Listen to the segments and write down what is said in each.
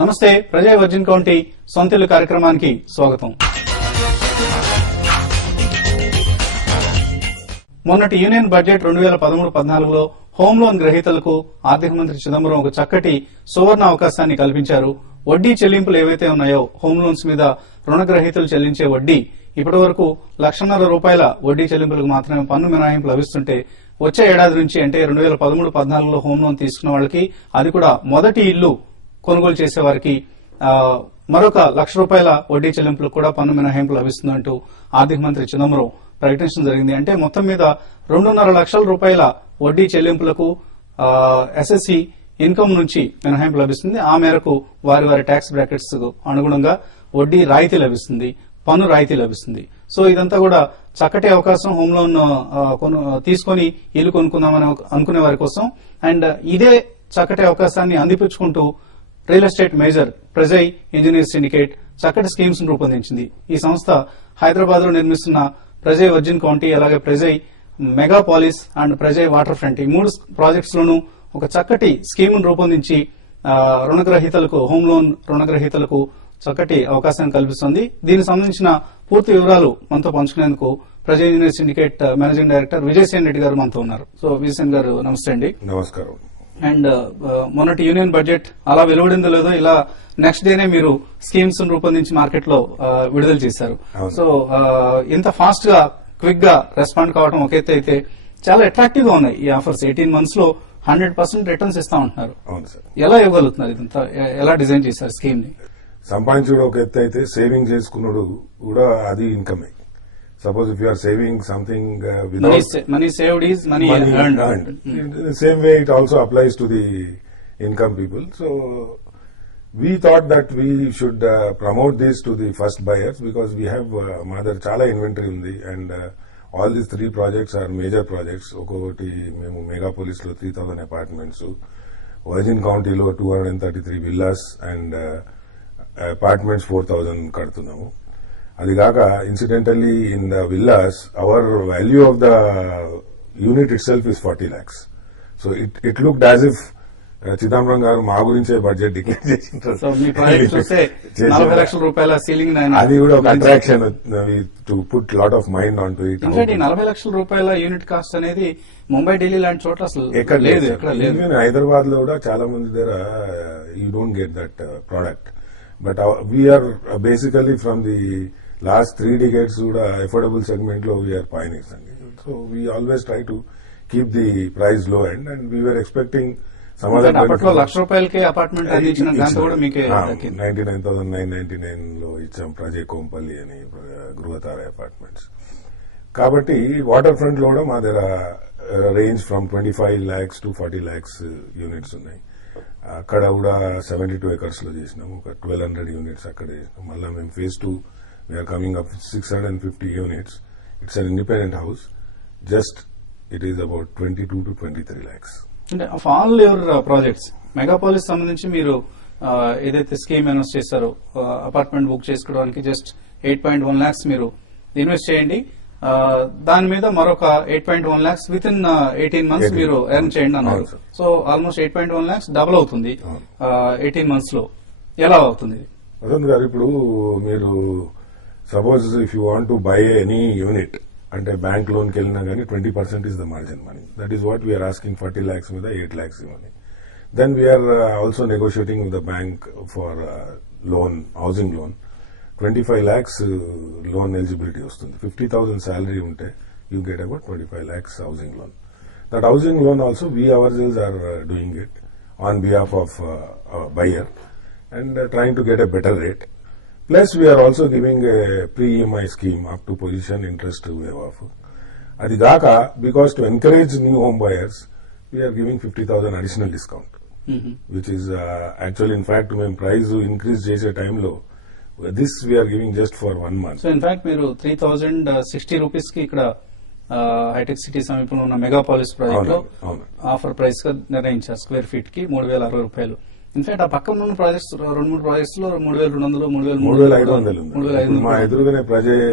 నమస్తే, ప్రజా virgin county సొంతిల్లు కార్యక్రమానికి స్వాగతం. మొన్నటి యూనియన్ బడ్జెట్ 2013-14లో హోం లోన్ గ్రహీతలకు ఆర్థిక మంత్రి చిదంబరం ఒక చక్కటి సువర్ణ అవకాశాన్ని కల్పించారు. వడ్డీ చెల్లింపులు ఏవైతే ఉన్నాయో హోం లోన్స్ మీద రుణగ్రహీతలు చెల్లించే వడ్డీ ఇప్పటి వరకు ₹1,50,000 వడ్డీ చెల్లింపులకు మాత్రమే పన్ను మినహాయింపు లభిస్తుంటే వచ్చే ఏడాది నుంచి అంటే 2013-14లో హోం లోన్ తీసుకున్న వాళ్ళకి, అది కూడా మొదటి ఇల్లు కొనుగోలు చేసే వారికి మరొక ₹1,00,000 వడ్డీ చెల్లింపులకు కూడా పన్ను మినహాయింపు లభిస్తుందంటూ ఆర్థిక మంత్రి చిదంబరం ప్రకటించడం జరిగింది. అంటే మొత్తం మీద ₹2.5 లక్షల వడ్డీ చెల్లింపులకు ఎస్ఎస్సి ఇన్కమ్ నుంచి మినహాయింపు లభిస్తుంది. ఆ మేరకు వారి వారి ట్యాక్స్ బ్రాకెట్స్ అనుగుణంగా వడ్డీ రాయితీ లభిస్తుంది, పన్ను రాయితీ లభిస్తుంది. సో ఇదంతా కూడా చక్కటి అవకాశం హోం లోన్ తీసుకుని ఇల్లు కొనుక్కుందామని అనుకునే వారి కోసం. అండ్ ఇదే చక్కటి అవకాశాన్ని అందిపుచ్చుకుంటూ real estate major Prajay engineer syndicate చక్కటి స్కీమ్స్ రూపొందించింది. ఈ సంస్థ హైదరాబాద్ లో నిర్మిస్తున్న ప్రజయ్ వర్జిన్ కౌంటీ, అలాగే Prajay మెగాపాలిస్ and Prajay water front, ఈ 3 ప్రాజెక్ట్స్ లోనూ ఒక చక్కటి స్కీమ్ రూపొందించి రుణగ్రహీతలకు, హోం లోన్ రుణగ్రహీతలకు చక్కటి అవకాశాన్ని కల్పిస్తుంది. దీనికి సంబంధించిన పూర్తి వివరాలు మనతో పంచుకునేందుకు Prajay engineer syndicate managing director Vijaysen Reddy గారు మనతో ఉన్నారు. సో విజయసేన్ గారు, నమస్తే అండి. నమస్కారం. అండ్ మొన్నటి యూనియన్ బడ్జెట్ అలా వెలువడిందో లేదో, ఇలా నెక్స్ట్ డేనే మీరు స్కీమ్స్ రూపొందించి మార్కెట్ లో విడుదల చేశారు. సో ఇంత ఫాస్ట్ గా, క్విక్ గా రెస్పాండ్ కావడం ఒక ఎత్తు అయితే, చాలా అట్రాక్టివ్ గా ఉన్నాయి ఈ ఆఫర్స్. 18 months లో 100% రిటర్న్స్ ఇస్తా ఉంటున్నారు. ఎలా ఇవ్వగలుగుతున్నారు? ఇదంతా ఎలా డిజైన్ చేశారు స్కీమ్ ని? సంపాదించడం ఒక ఎత్తు అయితే, సేవింగ్ చేసుకున్నాడు కూడా అది ఇన్కమే. Suppose if you are saving something without money saved is money earned. The same way it also applies to the income people. So we thought that we should promote this to the first buyers, because we have mother chala inventory undi, and all these 3 projects are major projects. Okoti memu Megapolis lo 3,000 apartments, Virgin County lo 233 villas and apartments 4,000 కడుతున్నాము. అది కాక incidentally in the villas our value of the unit itself is 40 lakhs. So it looked as if Chidambaram గారు మా గురించే budget declare చేసింటారు. అది కూడా ఒక attraction to put lot of mind on to it. ₹40 లక్షల యూనిట్ కాస్ట్ అనేది ముంబై, ఢిల్లీ లాంటి చోట్ల అసలు ఎక్కడ లేదు. హైదరాబాద్ లో కూడా చాలా మంది దగ్గర you don't get that product. But we are basically from the last 3 decades kuda affordable segment lo we are pioneers. So we always try to keep the price low end, and we were expecting some other apatlo ₹1,00,000 ke apartment andichina danto kuda meeke 99,999 lo icham Prajay Kompalli ani Gruhatara apartments. Kabatti waterfront lo kuda ma దగ్గర range from 25 lakhs to 40 lakhs units unnai. అక్కడ కూడా 72 acres లో చేసినాము. ఒక 1,200 units అక్కడ చేసినాం. మళ్ళీ మేము phase 2 we're coming up 650 units. It's an independent house. Just it is about 22 to 23 lakhs. అంటే of all your projects, Megapolis సంబంధించి మీరు ఏదైతే స్కీమ్ అనౌన్స్ చేశారో, అపార్ట్మెంట్ బుక్ చేసుకోవడానికి జస్ట్ 8.1 lakhs మీరు ఇన్వెస్ట్ చేయండి, దాని మీద మరొక 8.1 lakhs విత్ ఇన్ 18 months మీరు ఎర్న్ చేయండి అన్నారు. సో ఆల్మోస్ట్ 8.1 lakhs డబుల్ అవుతుంది 18 months లో. ఎలా అవుతుంది వసంత్ గారు? ఇప్పుడు మీరు suppose if you want to buy any unit అంటే బ్యాంక్ లోన్ కి వెళ్ళినా కానీ 20% is the margin money. That is what we're asking. 40 lakhs మీద 8 lakhs ఇవ్వని. Then we're also negotiating with the bank for loan, housing loan. 25 lakhs loan eligibility వస్తుంది. 50,000 salary ఉంటే you get about 25 lakhs housing loan. That housing loan also we our sales are doing it on behalf of buyer and trying to get a better rate. Plus we're also giving a pre EMI scheme up to possession interest waive off. అది కాక because to encourage new home buyers we're giving 50,000 additional discount, which is actually in fact మేము price increase చేసే టైంలో this we are giving just for 1 month. So in fact మీరు 3,060 rupees కి ఇక్కడ hitech city సమీపంలో ఉన్న మెగాపాలిస్ ప్రాజెక్ట్ లో ఆఫర్ ప్రైస్ గా నిర్ణయించారు. స్క్వేర్ ఫీట్ కి ₹3,060. ఇన్ఫాక్ట్ ఆ పక్కన ఉన్న ప్రాజెక్ట్స్ 2-3 ప్రాజెక్ట్స్ లో 3,200, 3,500. మా ఎదురుగానే ప్రజయ్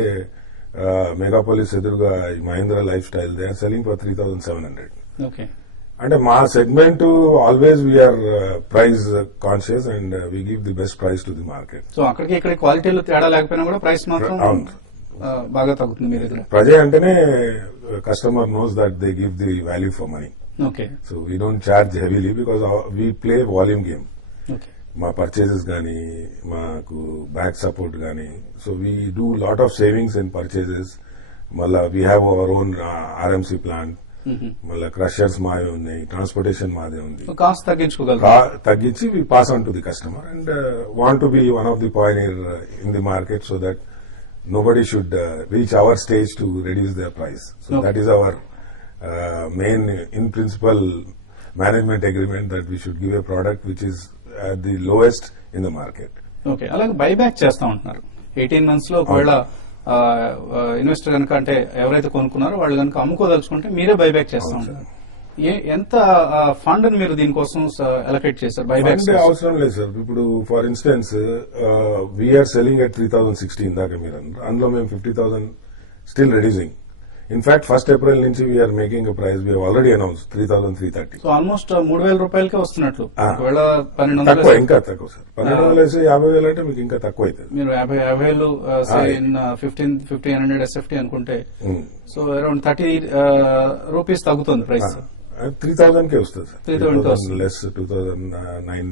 మెగాపాలిస్ ఎదురుగా Mahindra lifestyle they are selling for 3,700. Okay. అంటే మా segment always we're price conscious and we give the best price to the market. So అక్కడికి ఇక్కడ క్వాలిటీలో తేడా లేకపోయినా కూడా ప్రైస్ మాత్రం అవును. బాగా తగ్గుతుంది మీ దగ్గర. ప్రజ అంటేనే customer knows that they give the value for money. Okay so we don't charge heavily because we play volume game. Okay మా పర్చేజెస్ కానీ మాకు బ్యాక్ సపోర్ట్ కానీ, so we do lot of savings in purchases. మళ్ళా we have our own RMC plant, మళ్ళీ crushers మాదే ఉన్నాయి, transportation మాదే ఉంది. కాస్ట్ తగ్గించుకోగలరు. తగ్గించి we pass on to the customer and want to be one of the పాయనీర్ in the market so that nobody should reach our stage to reduce their price. So Okay. that is our main in principle management agreement, that we should give a product which is at the lowest in the market. Okay అలాగే buyback చేస్తా ఉంటున్నారు 18 months లో. ఒకవేళ investor కనుక అంటే ఎవరైతే కొనుక్కున్నారో వాళ్ళు కనుక అమ్ముకోదలుచుకుంటే మీరే బైబ్యాక్ చేస్తా ఉంటారు. ఎంత ఫండ్ మీరు దీనికోసం అలొకేట్ చేశారు బైబ్యాక్? అవసరం లేదు సార్. ఇప్పుడు for instance we're selling at 3016 దాకా మీరు అన్నారు. అందులో మేము 50,000 still reducing. In fact 1st April నుంచి we're making price we already announce 3,330. So almost 3,000 రూపాయలకే వస్తున్నట్లు. ఒకవేళ తక్కువ, ఇంకా తక్కువ సార్. 12,000 వేసి 50,000 అంటే మీకు ఇంకా తక్కువ అవుతుంది. మీరు 50,000 1500 SFT అనుకుంటే సో అరౌండ్ 30 రూపీస్ తగ్గుతుంది ప్రైస్. 3,000 కే వస్తుంది సార్. 3,000 లెస్ 2009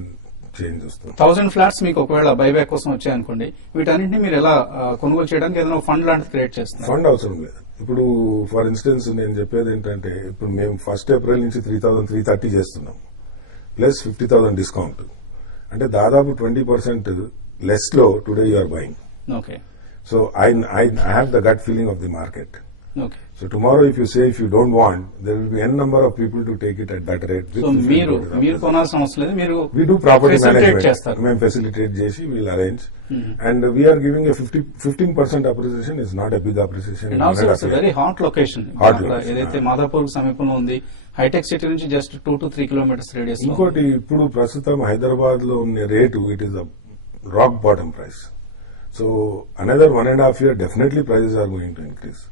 చేంజ్ వస్తుంది. 1,000 ఫ్లాట్స్ మీకు ఒకవేళ బైబ్యాక్ కోసం వచ్చాయనుకోండి, వీటన్నింటినీ మీరు ఎలా కొనుగోలు చేయడానికి ఏదైనా ఫండ్ లాంటిది క్రియేట్ చేస్తున్నారు? ఫండ్ అవసరం లేదు. ఇప్పుడు ఫర్ ఇన్స్టెన్స్ నేను చెప్పేది ఏంటంటే, ఇప్పుడు మేము 1st April నుంచి 3,330 చేస్తున్నాం ప్లస్ 50,000 డిస్కౌంట్. అంటే దాదాపు 20% లెస్ లో today you are buying. Okay so I have the gut feeling of the market. Okay So tomorrow if you say if you don't want, there will be n number of people to take it at that rate. So మీరు కొనాల్సిన అవసరం లేదు, మీరు We do property facilitate management. చేస్తారు. మేము facilitate చేసి we'll arrange. And we are giving a 15% appreciation. Is not a big appreciation. And also it's very hot location. Hot location. ఏదైతే మాదాపూర్ సమీపంలో ఉంది, హైటెక్ సిటీ నుంచి జస్ట్ 2 to 3 kilometers రేడియస్. ఇంకోటి, ఇప్పుడు ప్రస్తుతం హైదరాబాద్ లో ఉన్న rate it is a rock bottom price. So another 1.5 year definitely prices are going to increase.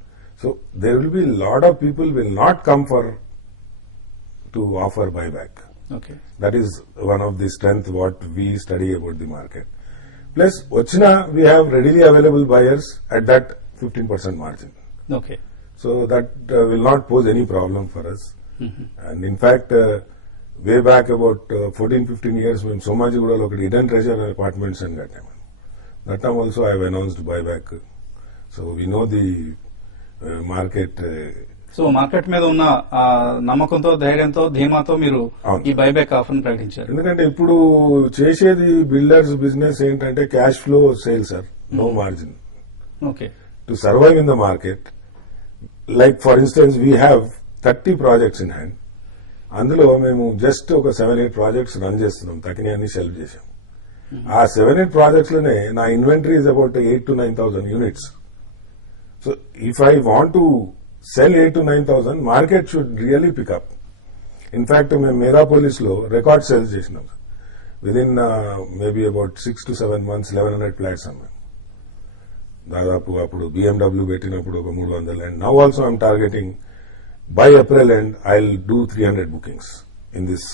So there will be a lot of people will not come to offer buyback. Okay That is one of the strength what we study about the market. Plus, Ochina, we have readily available buyers at that 15% margin. Okay So that will not pose any problem for us. And in fact, way back about 14-15 years, when Somajiguda lokal hidden treasure apartments and that time. That time also I have announced buyback. So we know the market. So market మీద ఉన్న నమ్మకంతో, ధైర్యంతో, ధీమాతో మీరు అవును. ఈ buyback offer ప్రకటించారు. ఎందుకంటే ఇప్పుడు చేసేది బిల్డర్స్ బిజినెస్ ఏంటంటే cash flow sale sir, no margin. Okay to survive in the market, like for instance we have 30 projects in hand. అందులో మేము జస్ట్ ఒక 7-8 ప్రాజెక్ట్స్ రన్ చేస్తున్నాం, తగినన్ని సెల్వ్ చేశాం. ఆ 7-8 ప్రాజెక్ట్స్ లోనే నా inventory is about 8,000 to 9,000 units. So if I want to sell 8,000 to 9,000, market should really pick up. In fact, మేము మెగాపోలిస్ లో రికార్డ్ సేల్స్ చేసినాం. Within maybe about 6 to 7 months 1,100 flats అమ్మాం. దాదాపు అప్పుడు BMW పెట్టినప్పుడు ఒక 300. And now also I'm targeting by April end I'll do 300 bookings in this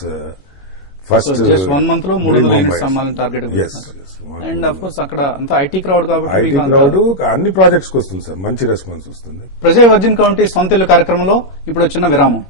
first. So just 1 month లో 300 units అమ్మాలని target. Yes. And of course అక్కడ అంతా ఐటీ క్రౌడ్ కాబట్టి ఐటీ మీకు అంత- క్రౌడ్ అన్ని ప్రాజెక్ట్స్ కి వస్తుంది సార్, మంచి రెస్పాన్స్ వస్తుంది. ప్రజా వర్జిన్ కౌంటీ సొంత ఇల్లు కార్యక్రమంలో ఇప్పుడు వచ్చిన విరామం.